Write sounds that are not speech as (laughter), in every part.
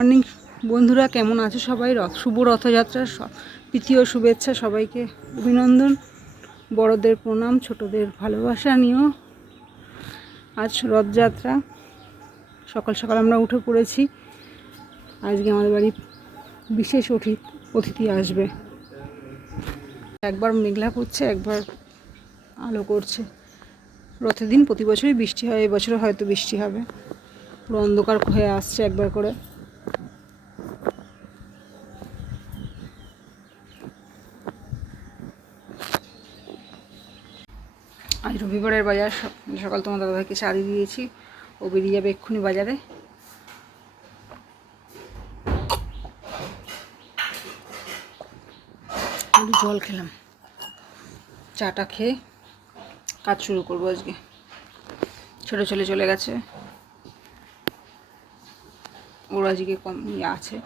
Morning বন্ধুরা কেমন আছো সবাই? রথ, শুভ রথযাত্রার প্রীতি শুভেচ্ছা সবাইকে অভিনন্দন। বড়দের প্রণাম, ছোটদের ভালোবাসা নিয়েও আজ রথযাত্রা। সকাল সকাল আমরা উঠে পড়েছি। আজকে আমাদের বাড়ি বিশেষ অতি- অতিথি আসবে। একবার মেঘলা করছে, একবার আলো করছে। রথের দিন প্রতি বছরই বৃষ্টি হয়, এবছরও হয়তো বৃষ্টি হবে। পুরো অন্ধকার হয়ে আসছে একবার করে। আজ বাজার সকাল তোমার দাদাভাইকে শাড়ি দিয়েছি। ও বেরিয়ে যাবে এক্ষুনি বাজারে। জল খেলাম। চাটা খেয়ে কাজ শুরু করব আজকে। ছোটো ছেলে চলে গেছে। ওর আজকে কম ইয়ে আছে,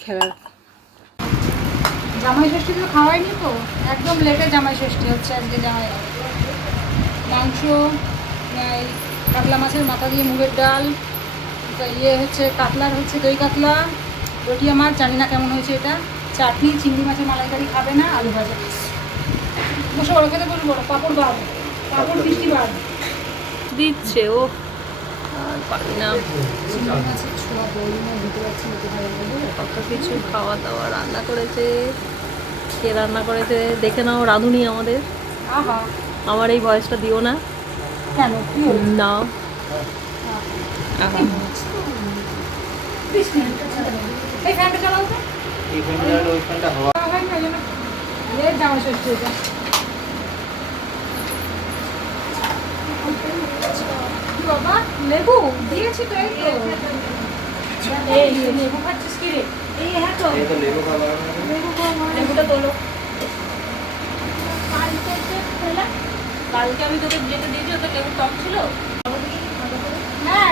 খেলার। জামাই ষষ্ঠী তো খাওয়াইনি তো? একদম লেটে জামাই ষষ্ঠী হচ্ছে, আজকে জামাই মাংস কাতলা মাছের মাথা দিয়ে মুগের ডাল ইয়ে হচ্ছে কাতলার হচ্ছে দই কাতলা রটিয়া মাছ জানি না কেমন হয়েছে এটা। চাটনি চিংড়ি মাছের মালাইকারি খাবে না আলু ভাজা। বসে বড় খেতে বসে বড় পাপড় বাদ পাপড় মিষ্টি বাদ। দিচ্ছে ও। কত কিছু খাওয়া দাওয়া রান্না করেছে কে রান্না করেছে দেখে নাও রাঁধুনি আমাদের। আহা। আমার এই বয়সটা দিও না। কেন? না। লেবু? দিয়েছি তো এই লেবু খাচ্ছিস কি রে? এই হ্যাঁ তো। লেবু খাওয়া লেবুটা তোলো। কালকে আমি তোকে যেটা দিয়েছি ওটা লেবু টক ছিল? হ্যাঁ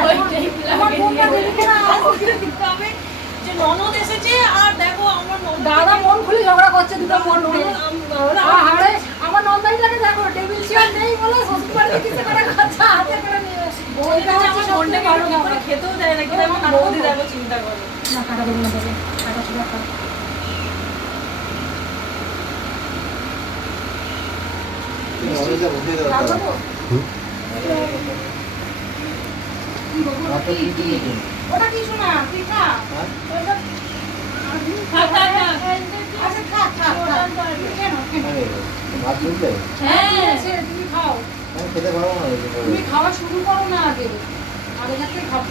ননদ এসেছে আর দেখো আমার দাদা মন খুলে ঝগড়া করছে দুটো মন আরে আমার নন্দাইটাকে দেখো টেবিল চেয়ার নেই বলে শ্বশুর বাড়িতে কিছু করে খাচ্ছে হাতে করে নিয়ে ওইটা হচ্ছে আমার বোনটাকে আরও কি খেতেও দেয় না কিন্তু আমার চিন্তা করো। না কাটা দেবো না দেবে কাটা ছিল একটা রাখব তো? কি গো, তুমি খাও তুমি খাওয়া শুরু করো না আগে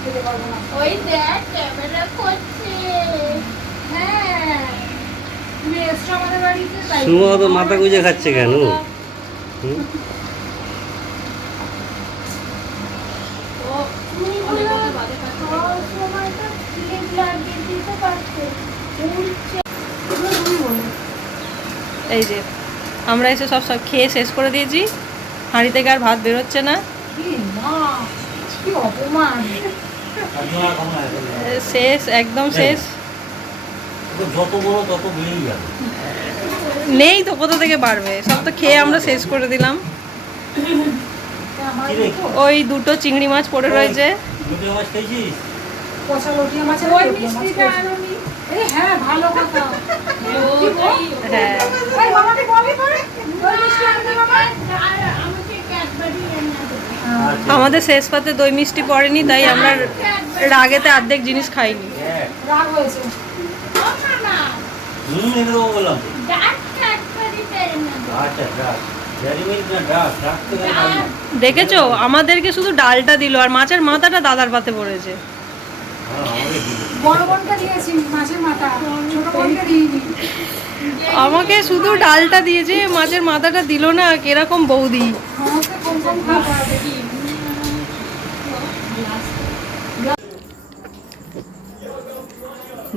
খেতে হ্যাঁ তুমি আমাদের বাড়িতে মাথা গুঁজে খাচ্ছে কেন? এই যে আমরা এসে সব সব খেয়ে শেষ করে দিয়েছি। হাঁড়ি থেকে আর ভাত বেরোচ্ছে না। এ, শেষ একদম শেষ। যত বড় তত যাবে। নেই তো কোথা থেকে বাড়বে? সব তো খেয়ে আমরা শেষ করে দিলাম। ওই দুটো চিংড়ি মাছ পড়ে রয়েছে। (laughs) আমাদের শেষ পাতে দই মিষ্টি পড়েনি তাই আমরা রাগেতে অর্ধেক জিনিস খাইনি। হ্যাঁ। রাগ হয়েছে। দেখেছ? আমাদেরকে শুধু ডালটা দিল আর মাছের মাথাটা দাদার পাতে পড়েছে। আমাকে শুধু ডালটা দিয়েছে মাছের মাথাটা দিল না কীরকম বৌদি।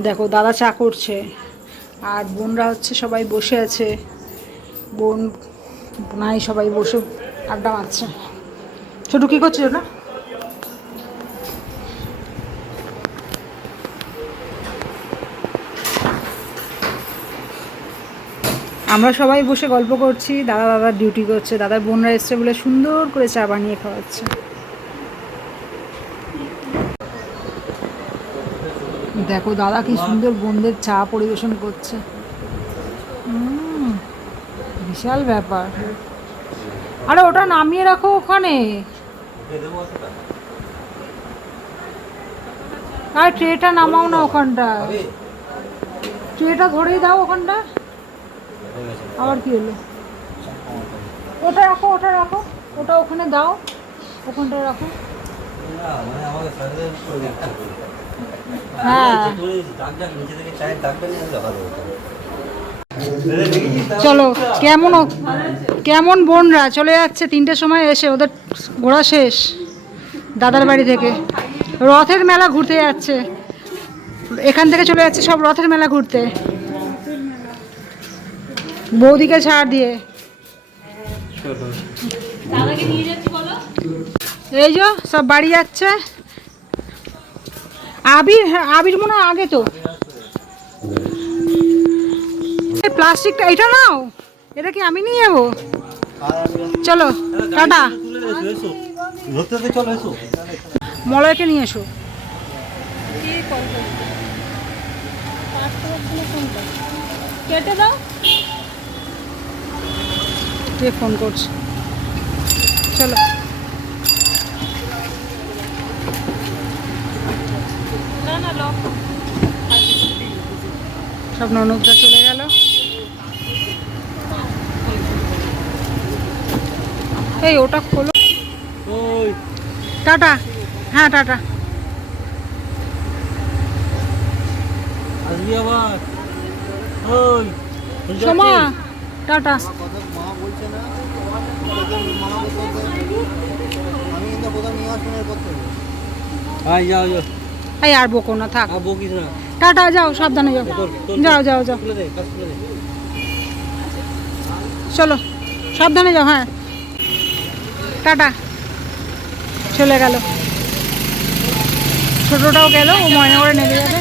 দেখো দাদা চা করছে আর বোনরা হচ্ছে সবাই বসে আছে। বোন, নাই, সবাই বসে আড্ডা মারছে। ছোটু, কী করছে ওটা? আমরা সবাই বসে গল্প করছি, দাদা দাদার ডিউটি করছে, দাদার বোনরা এসছে বলে সুন্দর করে চা বানিয়ে খাওয়াচ্ছে। দেখো দাদা কি সুন্দর বোনদের চা পরিবেশন করছে। বিশাল ব্যাপার। আরে, ওটা নামিয়ে রাখো ওখানে। আর, ট্রেটা নামাও না ওখানটায়। ট্রেটা ধরেই দাও ওখানটা। আবার কি হলো? ওটা রাখো ওটা রাখো। ওটা ওখানে দাও। ওখানটা রাখো। হ্যাঁ। চলো, কেমন কেমন বোনরা? চলে যাচ্ছে, তিনটের সময় এসে, ওদের ঘোরা শেষ দাদার বাড়ি থেকে। রথের মেলা ঘুরতে যাচ্ছে। এখান থেকে চলে যাচ্ছে সব রথের মেলা ঘুরতে। বৌদিকে ছাড় দিয়ে। এই যে, সব বাড়ি যাচ্ছে। আবির হ্যাঁ আবির মনে হয় আগে তো। প্লাস্টিকটা এটা নাও। এটা কি আমি নিয়ে যাব? চলো টাটা। মলয়কে নিয়ে এসো। কেটে দাও। কে ফোন করছে? চলো। সব ননদরা চলে গেল। এই ওটা খোলো। ওই। টাটা। হ্যাঁ টাটা। সোমা টাটা। এই আর বকো না থাক। টাটা যাও সাবধানে যাও। যাও যাও যাও। চলো সাবধানে যাও হ্যাঁ। টাটা। চলে গেল। ছোটটাও গেল ও করে নেমে যাবে।